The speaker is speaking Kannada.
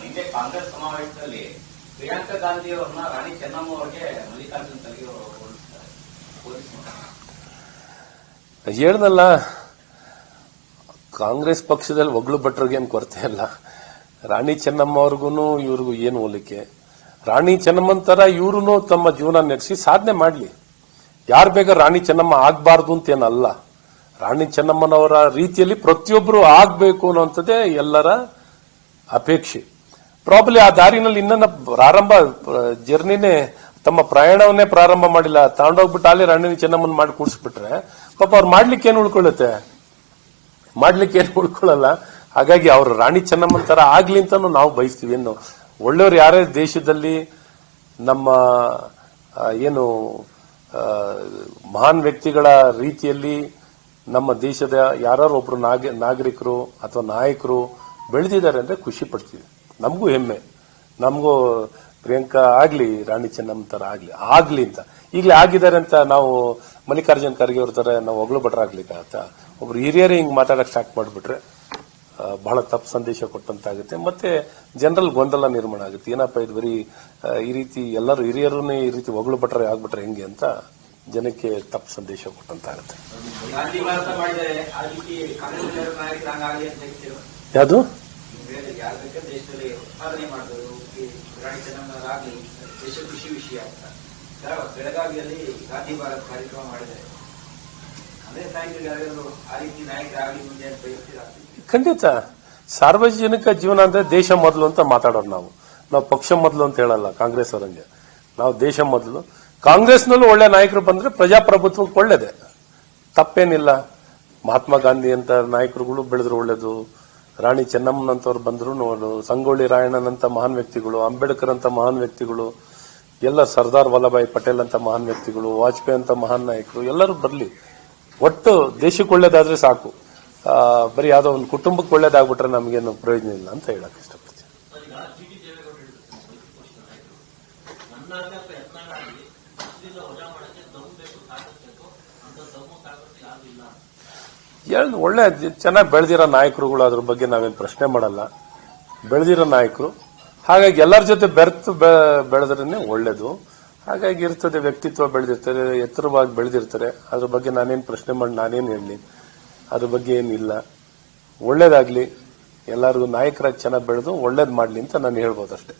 ನಿನ್ನೆ ಕಾಂಗ್ರೆಸ್ ಸಮಾವೇಶದಲ್ಲಿ ಪ್ರಿಯಾಂಕಾ ಗಾಂಧಿ ಅವರನ್ನ ರಾಣಿ ಚೆನ್ನಮ್ಮ ಅವರಿಗೆ ಮಲ್ಲಿಕಾರ್ಜುನ್ ಖರ್ಗೆ ಅವರು ಹೋಲಿಸಿದ್ದಾರೆ. ಹೇಳ್ದಲ್ಲ, ಕಾಂಗ್ರೆಸ್ ಪಕ್ಷದಲ್ಲಿ ಒಗ್ಳು ಭಟ್ರಿಗೇನು ಕೊರತೆ ಇಲ್ಲ. ರಾಣಿ ಚೆನ್ನಮ್ಮ ಅವ್ರಿಗೂ ಇವ್ರಿಗೂ ಏನು ಹೋಲಿಕೆ? ರಾಣಿ ಚೆನ್ನಮ್ಮನ ತರ ಇವ್ರು ತಮ್ಮ ಜೀವನ ನಡೆಸಿ ಸಾಧನೆ ಮಾಡ್ಲಿ. ಯಾರು ಬೇಗ ರಾಣಿ ಚೆನ್ನಮ್ಮ ಆಗ್ಬಾರ್ದು ಅಂತೇನಲ್ಲ. ರಾಣಿ ಚೆನ್ನಮ್ಮನವರ ರೀತಿಯಲ್ಲಿ ಪ್ರತಿಯೊಬ್ಬರು ಆಗ್ಬೇಕು ಅನ್ನುವಂಥದ್ದೇ ಎಲ್ಲರ ಅಪೇಕ್ಷೆ. ಪ್ರಾಬ್ಲಿ ಆ ದಾರಿನಲ್ಲಿ ಇನ್ನನ್ನ ಪ್ರಾರಂಭ ಜರ್ನಿನೇ, ತಮ್ಮ ಪ್ರಯಾಣವನ್ನೇ ಪ್ರಾರಂಭ ಮಾಡಿಲ್ಲ. ತಗೊಂಡೋಗ್ಬಿಟ್ಟು ಅಲ್ಲಿ ರಾಣಿ ಚೆನ್ನಮ್ಮನ ಮಾಡಿ ಕೂಡಿಸ್ಬಿಟ್ರೆ ಪಾಪ ಅವ್ರು ಮಾಡ್ಲಿಕ್ಕೆ ಏನು ಉಳ್ಕೊಳ್ಳುತ್ತೆ? ಮಾಡ್ಲಿಕ್ಕೆ ಏನು ಉಳ್ಕೊಳ್ಳಲ್ಲ. ಹಾಗಾಗಿ ಅವ್ರು ರಾಣಿ ಚೆನ್ನಮ್ಮನ ತರ ಆಗ್ಲಿ ಅಂತಾನು ನಾವು ಬಯಸ್ತೀವಿ. ಏನು ಒಳ್ಳೆಯವ್ರು ಯಾರೇ ದೇಶದಲ್ಲಿ ನಮ್ಮ ಏನು ಮಹಾನ್ ವ್ಯಕ್ತಿಗಳ ರೀತಿಯಲ್ಲಿ ನಮ್ಮ ದೇಶದ ಯಾರು ಒಬ್ರು ನಾಗರಿಕರು ಅಥವಾ ನಾಯಕರು ಬೆಳೆದಿದ್ದಾರೆ ಅಂದ್ರೆ ಖುಷಿ ಪಡ್ತೀವಿ. ನಮಗೂ ಹೆಮ್ಮೆ. ನಮಗೂ ಪ್ರಿಯಾಂಕಾ ಆಗ್ಲಿ, ರಾಣಿ ಚೆನ್ನಮ್ಮ ತರ ಆಗ್ಲಿ ಅಂತ ಈಗಲೇ ಆಗಿದ್ದಾರೆ ಅಂತ ನಾವು ಮಲ್ಲಿಕಾರ್ಜುನ್ ಖರ್ಗೆ ಅವ್ರ ತರ ನಾವು ಒಗ್ಳು ಭಟ್ರಾಗ್ಲಿಕ್ಕಾಗತ್ತ? ಒಬ್ರು ಹಿರಿಯರೇ ಹಿಂಗ್ ಮಾತಾಡಕ್ ಸ್ಟಾರ್ಟ್ ಮಾಡ್ಬಿಟ್ರೆ ಬಹಳ ತಪ್ಪು ಸಂದೇಶ ಕೊಟ್ಟಂತಾಗುತ್ತೆ. ಮತ್ತೆ ಜನರಲ್ ಗೊಂದಲ ನಿರ್ಮಾಣ ಆಗುತ್ತೆ. ಏನಪ್ಪ ಇದು ಬರೀ ಈ ರೀತಿ ಎಲ್ಲರೂ ಹಿರಿಯರನ್ನೇ ಈ ರೀತಿ ಒಗ್ಳು ಭಟ್ರೆ ಆಗ್ಬಿಟ್ರೆ ಹೆಂಗೆ ಅಂತ ಜನಕ್ಕೆ ತಪ್ಪು ಸಂದೇಶ ಕೊಟ್ಟಂತಾಗುತ್ತೆ. ಯಾವುದು ದೇಶದಲ್ಲಿ ಉತ್ಪಾದನೆ ಮಾಡಿದ್ರು ರಾಣಿ ಚೆನ್ನಮ್ಮರಾಗಲಿ ದೇಶ ಕೃಷಿ ವಿಷಯ ಅಂತ ಬೆಳಗಾವಿಯಲ್ಲಿ ಗಾಂಧಿ ಭಾರತ್ ಕಾರ್ಯಕ್ರಮ ಮಾಡಿದ್ದಾರೆ. ಅದೇ ನಾಯಕರು ಆ ರೀತಿ ನಾಯಕರಾಗಲಿ ಮುಂದೆ ಅಂತ ಬಯಸ್ತಿದ್ದಾರೆ. ಖಂಡಿತ ಸಾರ್ವಜನಿಕ ಜೀವನ ಅಂದ್ರೆ ದೇಶ ಮೊದಲು ಅಂತ ಮಾತಾಡೋರು ನಾವು ಪಕ್ಷ ಮೊದಲು ಅಂತ ಹೇಳಲ್ಲ. ಕಾಂಗ್ರೆಸ್ ಅವರಂಗೆ ನಾವು ದೇಶ ಮೊದಲು. ಕಾಂಗ್ರೆಸ್ನಲ್ಲೂ ಒಳ್ಳೆ ನಾಯಕರು ಬಂದ್ರೆ ಪ್ರಜಾಪ್ರಭುತ್ವಕ್ಕೆ ಒಳ್ಳೇದೆ, ತಪ್ಪೇನಿಲ್ಲ. ಮಹಾತ್ಮ ಗಾಂಧಿ ಅಂತ ನಾಯಕರುಗಳು ಬೆಳೆದ್ರು ಒಳ್ಳೇದು. ರಾಣಿ ಚೆನ್ನಮ್ಮನಂತವ್ರು ಬಂದ್ರು ನೋಡು, ಸಂಗೊಳ್ಳಿ ರಾಯಣ್ಣನಂತ ಮಹಾನ್ ವ್ಯಕ್ತಿಗಳು, ಅಂಬೇಡ್ಕರ್ ಅಂತ ಮಹಾನ್ ವ್ಯಕ್ತಿಗಳು, ಎಲ್ಲ ಸರ್ದಾರ್ ವಲ್ಲಭಾಯ್ ಪಟೇಲ್ ಅಂತ ಮಹಾನ್ ವ್ಯಕ್ತಿಗಳು, ವಾಜಪೇಯಿ ಅಂತ ಮಹಾನ್ ನಾಯಕರು, ಎಲ್ಲರೂ ಬರ್ಲಿ. ಒಟ್ಟು ದೇಶಕ್ಕೆ ಒಳ್ಳೇದಾದ್ರೆ ಸಾಕು. ಬರೀ ಯಾವ್ದೋ ಒಂದು ಕುಟುಂಬಕ್ಕೆ ಒಳ್ಳೇದಾಗ್ಬಿಟ್ರೆ ನಮಗೇನು ಪ್ರಯೋಜನ ಇಲ್ಲ ಅಂತ ಹೇಳಕ್ ಇಷ್ಟಪಡ್ತೀನಿ. ಒಳ್ಳೆ ಚೆನ್ನಾಗಿ ಬೆಳೆದಿರೋ ನಾಯಕರುಗಳು, ಅದ್ರ ಬಗ್ಗೆ ನಾವೇನು ಪ್ರಶ್ನೆ ಮಾಡಲ್ಲ. ಬೆಳೆದಿರೋ ನಾಯಕರು, ಹಾಗಾಗಿ ಎಲ್ಲರ ಜೊತೆ ಬೆರೆತು ಬೆಳೆದ್ರೇನೆ ಒಳ್ಳೇದು. ಹಾಗಾಗಿ ಇರ್ತದೆ, ವ್ಯಕ್ತಿತ್ವ ಬೆಳೆದಿರ್ತಾರೆ, ಎತ್ತರವಾಗಿ ಬೆಳೆದಿರ್ತಾರೆ. ಅದ್ರ ಬಗ್ಗೆ ನಾನೇನು ಪ್ರಶ್ನೆ ಮಾಡಿ ನಾನೇನು ಹೇಳಲಿ? ಅದ್ರ ಬಗ್ಗೆ ಏನಿಲ್ಲ. ಒಳ್ಳೇದಾಗ್ಲಿ, ಎಲ್ಲರಿಗೂ ನಾಯಕರಾಗಿ ಚೆನ್ನಾಗಿ ಬೆಳೆದು ಒಳ್ಳೇದ್ ಮಾಡ್ಲಿ ಅಂತ ನಾನು ಹೇಳ್ಬೋದು ಅಷ್ಟೇ.